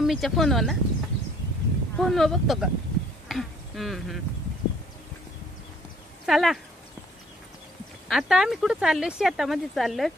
मम्मीच्या फोनवर ना, फोनवर बघतो का? चला आता आम्ही कुठं चाललोय? शेतामध्ये चाललोय.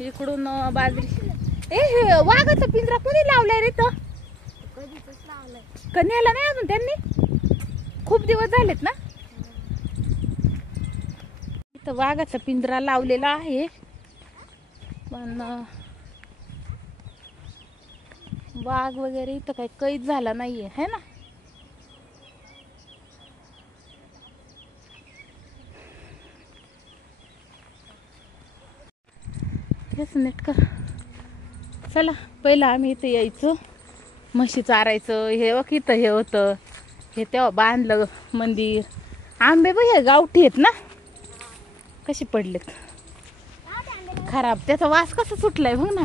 इकडून बाजरी. हे वाघाचा पिंजरा कोणी लावलाय रे? तो कन्याला नाही अजून, त्यांनी खूप दिवस झालेत ना. इथं वाघाचा पिंजरा लावलेला आहे, पण वाघ वगैरे इथं काही कैद झाला नाहीये है ना. तेच नीट कर. चला पहिलं आम्ही इथं यायचो, म्हशी चारायचं. हे बघ इथं हे होतं, हे तेव्हा बांधलं मंदिर. आंबे बघ हे गावठी आहेत ना, कसे पडलेत खराब. त्याचा वास कसा सुटलाय बघ ना.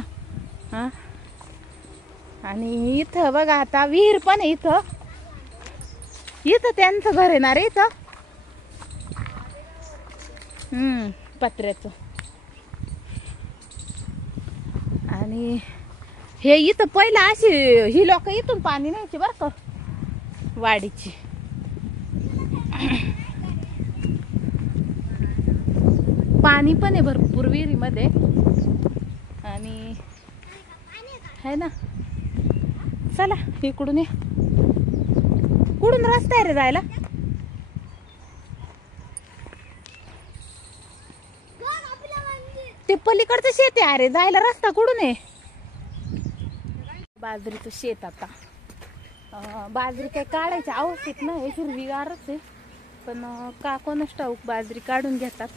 हा, आणि इथं बघा आता विहीर पण आहे. इथं इथं त्यांचं घर आहे ना रे इथं. पत्र्याचं. आणि हे इथं पहिला अशी ही लोक इथून पाणी न्यायची बरं का, वाडीची. पाणी पण आहे भरपूर विहिरीमध्ये. आणि है ना. चला इकडून ये. कुठून रस्ता आहे रे जायला? ते पलीकडचं शेत आहे. अरे जायला रस्ता कुठून आहे? बाजरीचं शेत. आता बाजरी काय काढायची अवस्थेत नाही, हिरवीगारच आहे. पण का कोणास ठाऊक बाजरी काढून घेतात.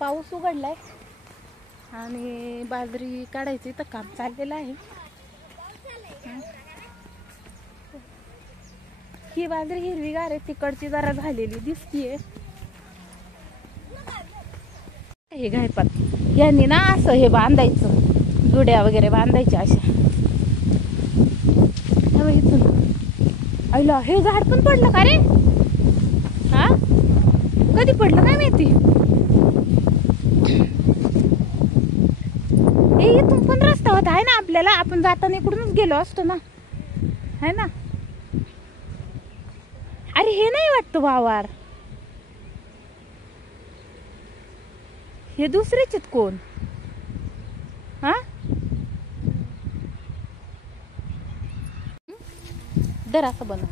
पाऊस उघडलाय आणि बाजरी काढायची तर काम चाललेलं आहे. ही बाजरी हिरवीगार आहे, तिकडची जरा झालेली दिसतीये. हे गायपात यांनी ना असं हे बांधायचं, जुड्या वगैरे बांधायच्या अशा. इथून आईला हे झाड पण पडलं का रे? हा, कधी पडलं काय माहिती. हे इथून पण रस्ता होता आहे ना आपल्याला, आपण जाताना इकडूनच गेलो असतो ना, है ना. अरे हे नाही वाटतं वावर, हे दुसरेच आहेत कोण. हा, दर असं बनव.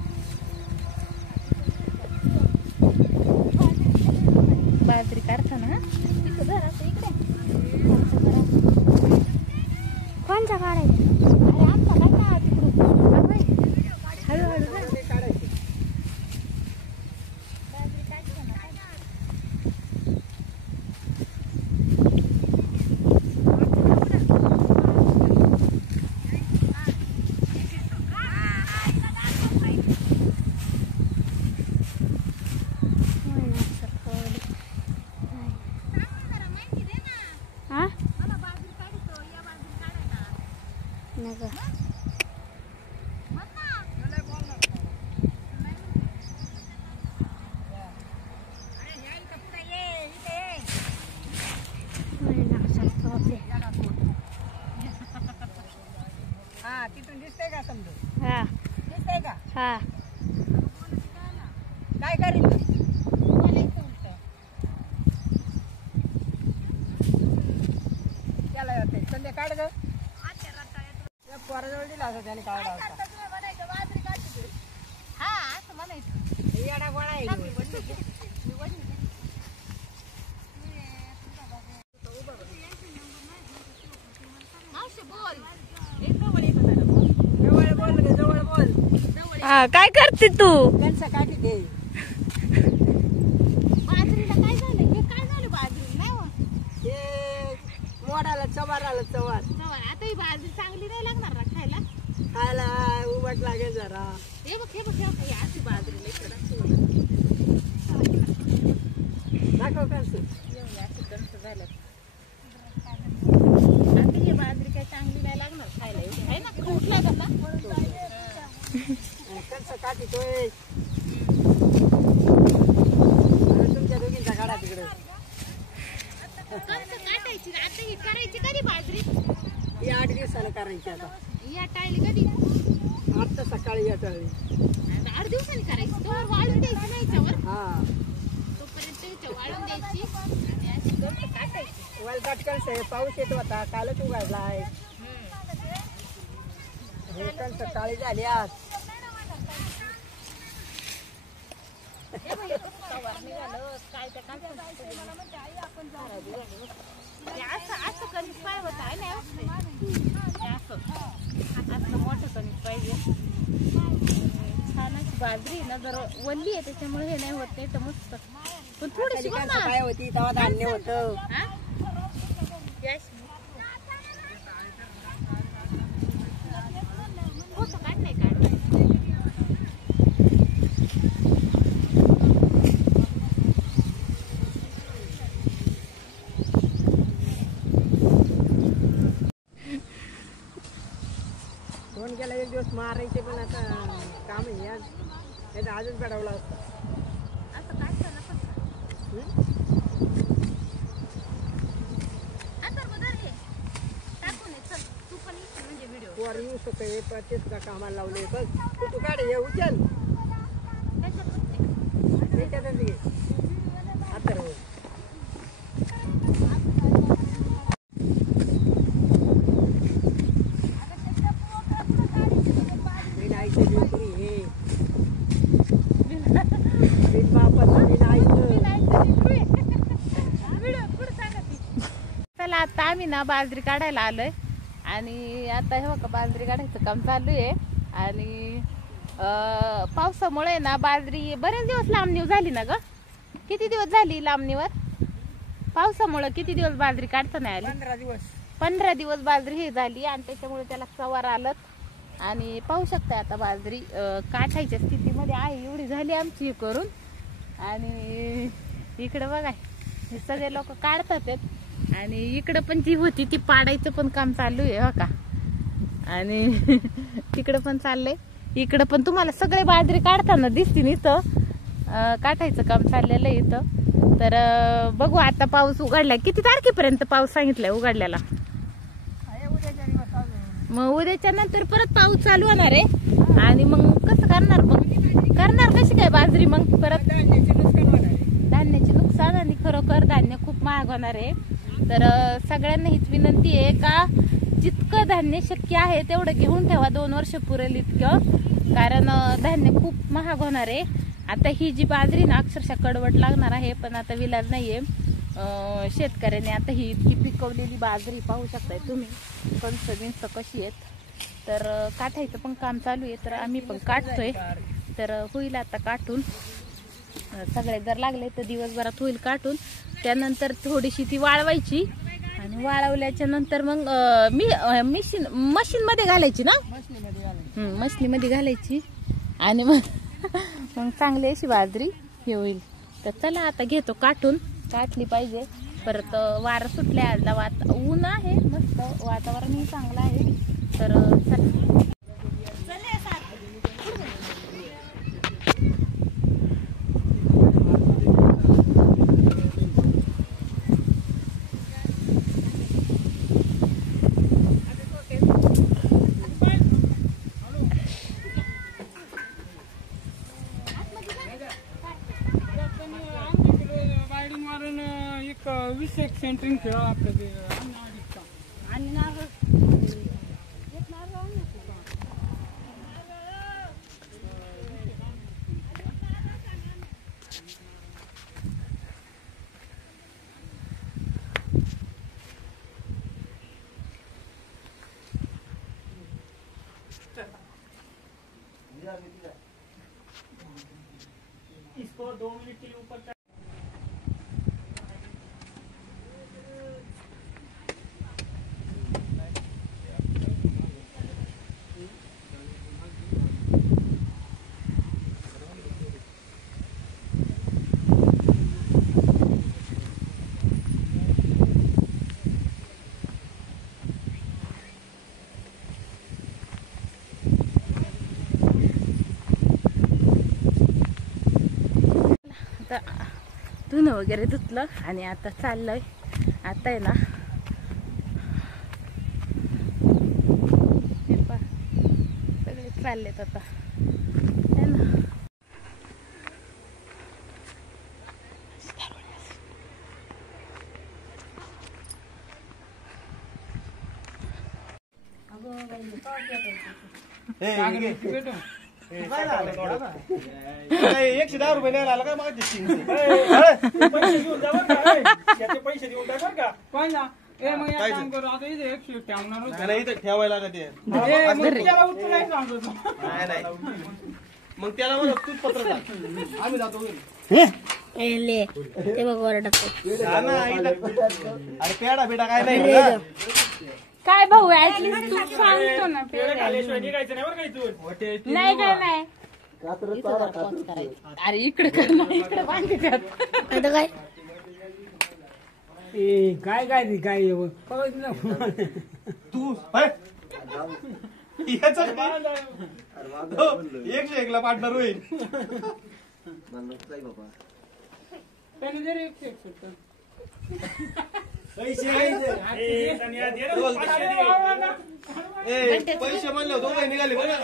बाजरी काढताना इकडे दर असं इकडे कोणचा काढायचा? अरे आमचा काय तिकडून हळूहळू काढायची. बाजरी काढताना तिथून दिसतंय का समजा? हा दिसतंय का? हा. काय करीन तू? त्याला येते संध्या काढ ग. पोराजवळ दिला असं त्याने काढा होता. हा असं म्हणायचं. येडा गोळा आहे. हा, काय करते तू? त्यांचा काठी दे. बाजरीला काय झालं? हे काय झालं बाजरी? नाही हो, हे मोडाला चवार आलं चवार. आता ही बाजरी चांगली नाही लागणार ना खायला. खायला उभट लागेल जरा. हे बघ हे बघ हे बघ, अशी बाजरी दाखव कसं अशी कणसं झालं. आता ही बाजरी काय चांगली नाही लागणार खायला. आहे ना, कुठला आहे का? कंस काठी तोय. तुमच्या दोघींचा काढा तिकडे. काटायची आता ही करायची कधी बाजरी? ही 8 दिवसाला करायची आता. या टाळली कधी? आता सकाळी येत 8 दिवसांनी करायची तोवर वाळून द्यायची नाही याच्यावर हा तोपर्यंत याच्या वाळून द्यायची आणि अशी गवत काटायची वाल कटकण पाऊस येत होता कालच उघडला आहे हे पण सकाळी झाली आज हे बाई, कसं फवारणी झालं, काय त्या कांद्याचं हे असं कणीस पाहिजे होतं आहे ना हे असं मोठं कणीस पाहिजे छान अशी बाजरी ना जर वल्ली आहे त्याच्यामुळे हे नाही होत नाही तर मस्त पण थोडीशी बघ ना. काय होती तेव्हा धान्य होतं हा? यश. फोटो काढ नाही काढ फोन केला एक दिवस मारायचे पण आता काम आहे आज नाही तर आजच पेडवला असतं असं काढतं ना पण आता बदल हे टाकून चल तू पण इथे म्हणजे व्हिडिओ पोर येऊ शकते तेच का कामाला लावले बघ तू काढ हे उचल त्याच्यातच घे आता रोज विनायचे लेकरी हे चला आता आम्ही ना बाजरी काढायला आलोय आणि आता हे बघा बाजरी काढायचं काम चालू आहे आणि पावसामुळे ना बाजरी बरेच दिवस लांबणीवर झाली ना ग किती दिवस झाली लांबणीवर पावसामुळे किती दिवस बाजरी काढता नाही आली 15 दिवस 15 दिवस बाजरी ही झाली आणि त्याच्यामुळे त्याला चवार आलत आणि पाहू शकता आता बाजरी काठायच्या स्थितीमध्ये आहे एवढी झाली आमची हे करून आणि इकडे बघा हे सगळे लोक काढतात आणि इकडं पण जी होती ती पाडायचं पण काम चालू आहे बघा आणि तिकडं पण चाललंय इकडं पण तुम्हाला सगळे बाजरी काढताना दिसतील इथं काठायचं काम चाललेलं आहे इथं तर बघू आता पाऊस उघडलाय किती तारखेपर्यंत पाऊस सांगितलाय उघडल्याला मग उद्याच्या नंतर परत पाऊस चालू होणार आहे आणि मग कसं करणार कशी काय बाजरी मग परत धान्याचे नुकसान आणि खरोखर धान्य खूप महाग होणार आहे तर सगळ्यांना हीच विनंती आहे का जितकं धान्य शक्य आहे तेवढं घेऊन ठेवा 2 वर्ष पुरेल इतकं कारण धान्य खूप महाग होणार आहे आता ही जी बाजरी ना अक्षरशः कडवट लागणार आहे पण आता विलाज नाहीये शेतकऱ्याने आता ही इतकी पिकवलेली बाजरी पाहू शकताय तुम्ही कणसं कशी आहेत तर काठायचं पण काम चालू आहे तर आम्ही पण काढतोय तर होईल आता काढून सगळे जर लागले तर दिवसभरात होईल काढून त्यानंतर थोडीशी ती वाळवायची आणि वाळवल्याच्या नंतर मग मशीन मध्ये घालायची ना मशीनीमध्ये घालायची आणि मग चांगली अशी बाजरी हे होईल तर चला आता घेतो काढून काढली पाहिजे परत वारं सुटल्या आज ऊन आहे मस्त वातावरणही चांगलं आहे तर चला एक सेंटरिंग खेळ आपलं आणि इसको 2 मिनट के ऊपर धुणं वगैरे धुतलं आणि आता चाललंय आता आहे ना सगळे चाललेत आता है ना. ₹110 नाही आला का माझे पैसे घेऊन जा बरं का. त्याचे पैसे देऊन टाक बरं का. नाही इथं ठेवायला लागत ते. नाही मग त्याला म्हणा तूच पत्र टाक. आम्ही जातो ते बघ वर टाकतो. अरे पेडा बिडा काय नाही काय भाऊ ऍटलीस्ट तू सांगतो ना नाही काय नाही अरे इकडे कर ना इकडे बांधते आता काय काय काय काय तू एकला पार्टनर होईल. पैसे म्हणले दोघे निघाले बघा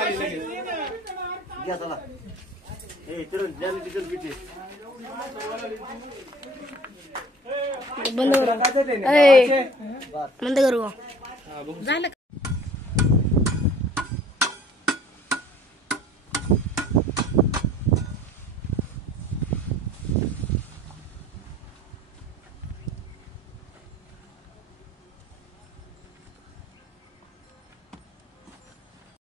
बंद करू झालं